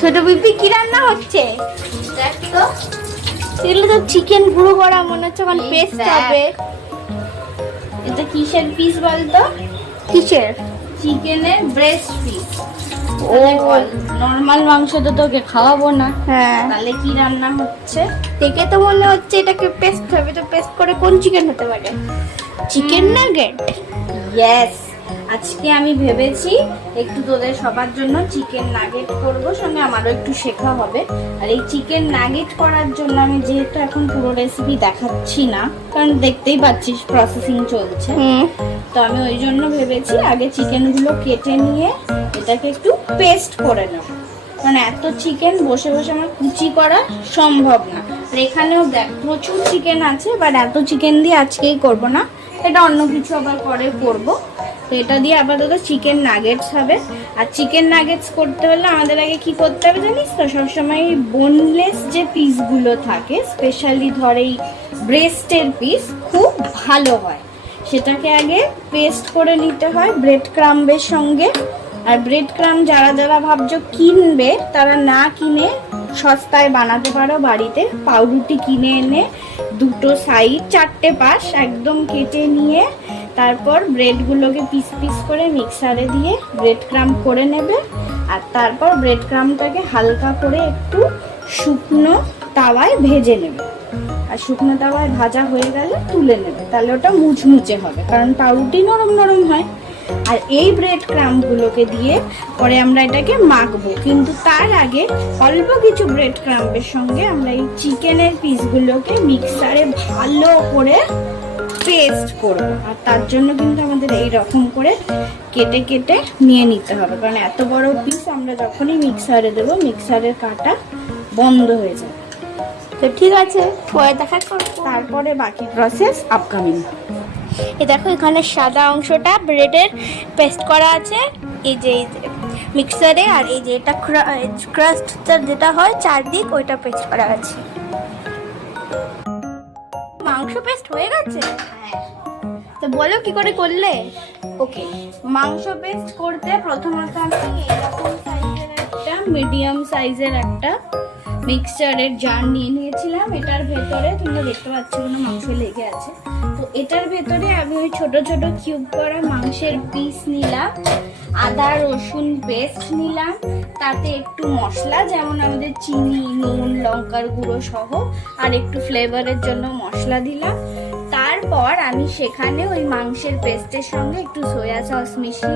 ছোট পিপি কি রান্না হচ্ছে? দেখ তো, এগুলো তো চিকেন গুঁড়ো করা মনে হচ্ছে, কারণ পেস্ট হবে। এটা কিসের পিস বলতো? কিসের? চিকেনের ব্রেস্ট পিস। ও নর্মাল মাংস তো তোকে খাওয়াবো না, হ্যাঁ, তাহলে কি রান্না হচ্ছে? দেখে তো মনে হচ্ছে এটাকে পেস্ট হবে। তো পেস্ট করে কোন চিকেন হতে পারে? Chicken nugget. ইয়েস, আজকে আমি ভেবেছি একটু তোদের সবার জন্য চিকেন নাগেট করব, সঙ্গে আমারও একটু শেখা হবে। আর এই চিকেন নাগেট করার জন্য আমি যেহেতু এখন পুরো রেসিপি দেখাচ্ছি না, কারণ দেখতেই পাচ্ছিস প্রসেসিং চলছে, তো আমি ওই জন্য ভেবেছি আগে চিকেনগুলো কেটে নিয়ে এটাকে একটু পেস্ট করে নেব, কারণ এত চিকেন বসে বসে আমার কুচি করা সম্ভব না। আর এখানেও দেখ প্রচুর চিকেন আছে, বাট এত চিকেন দিয়ে আজকেই করব না, এটা অন্য কিছু আবার পরে করবো। তো এটা দিয়ে আপাতত চিকেন নাগেটস হবে। আর চিকেন নাগেটস করতে হলে আমাদের আগে কি করতে হবে জানিস তো? সবসময় বোনলেস যে পিসগুলো থাকে, স্পেশালি ধর এই ব্রেস্টের পিস খুব ভালো হয়, সেটাকে আগে পেস্ট করে নিতে হয় ব্রেড ক্রাম্বের সঙ্গে। আর ব্রেড ক্রাম যারা যারা ভাবছো কিনবে, তারা না কিনে সস্তায় বানাতে পারো বাড়িতে। পাউরুটি কিনে এনে দুটো সাইড, চারটে পাশ একদম কেটে নিয়ে তারপর ব্রেডগুলোকে পিস পিস করে মিক্সারে দিয়ে ব্রেড ক্রাম্ব করে নেবে। আর তারপর ব্রেড ক্রাম্বটাকে হালকা করে একটু শুকনো তাওয়ায় ভেজে নেবে। আর শুকনো তাওয়ায় ভাজা হয়ে গেলে তুলে নেবে, তাহলে ওটা মুচমুচে হবে, কারণ পাউরুটি নরম নরম হয়। আর এই ব্রেড ক্রাম্বগুলোকে দিয়ে পরে আমরা এটাকে মাখবো, কিন্তু তার আগে অল্প কিছু ব্রেড ক্রাম্বের সঙ্গে আমরা এই চিকেনের পিসগুলোকে মিক্সারে ভালো করে পেস্ট করবো। আর তার জন্য কিন্তু আমাদের এই রকম করে কেটে কেটে নিয়ে নিতে হবে, কারণ এত বড় পিস আমরা যখনই মিক্সারে দেবো, মিক্সারের কাটা বন্ধ হয়ে যাবে। তো ঠিক আছে, পরে দেখা করবো। তারপরে বাকি প্রসেস আপকামিং। এই দেখো এখানে সাদা অংশটা ব্রেডের পেস্ট করা আছে, এই যে মিক্সারে। আর এই যে এটা ক্রাস্টটা যেটা হয় চারদিক, ওইটা পেস্ট করা আছে। মাংস পেস্ট হয়ে গেছে? হ্যাঁ, তো বলো কি করে করলে? ওকে। মাংস পেস্ট করতে প্রথমত আমি এরকম সাইজের একটা মিডিয়াম সাইজের একটা মিক্সচারের জার নিয়ে নিয়েছিলাম। এটার ভেতরে তোমরা দেখতে পাচ্ছ কোনো মাংস লেগে আছে, তো এটার ভেতরে আমি ওই ছোট ছোট কিউব করা মাংসের পিস নিলাম, আদা রসুন পেস্ট নিলাম, তাতে একটু মশলা যেমন আমাদের চিনি, নুন, লঙ্কার গুঁড়ো সহ আর একটু ফ্লেভারের জন্য মশলা দিলাম। তারপর আমি সেখানে ওই মাংসের পেস্টের সঙ্গে একটু সয়া সস মিশিয়ে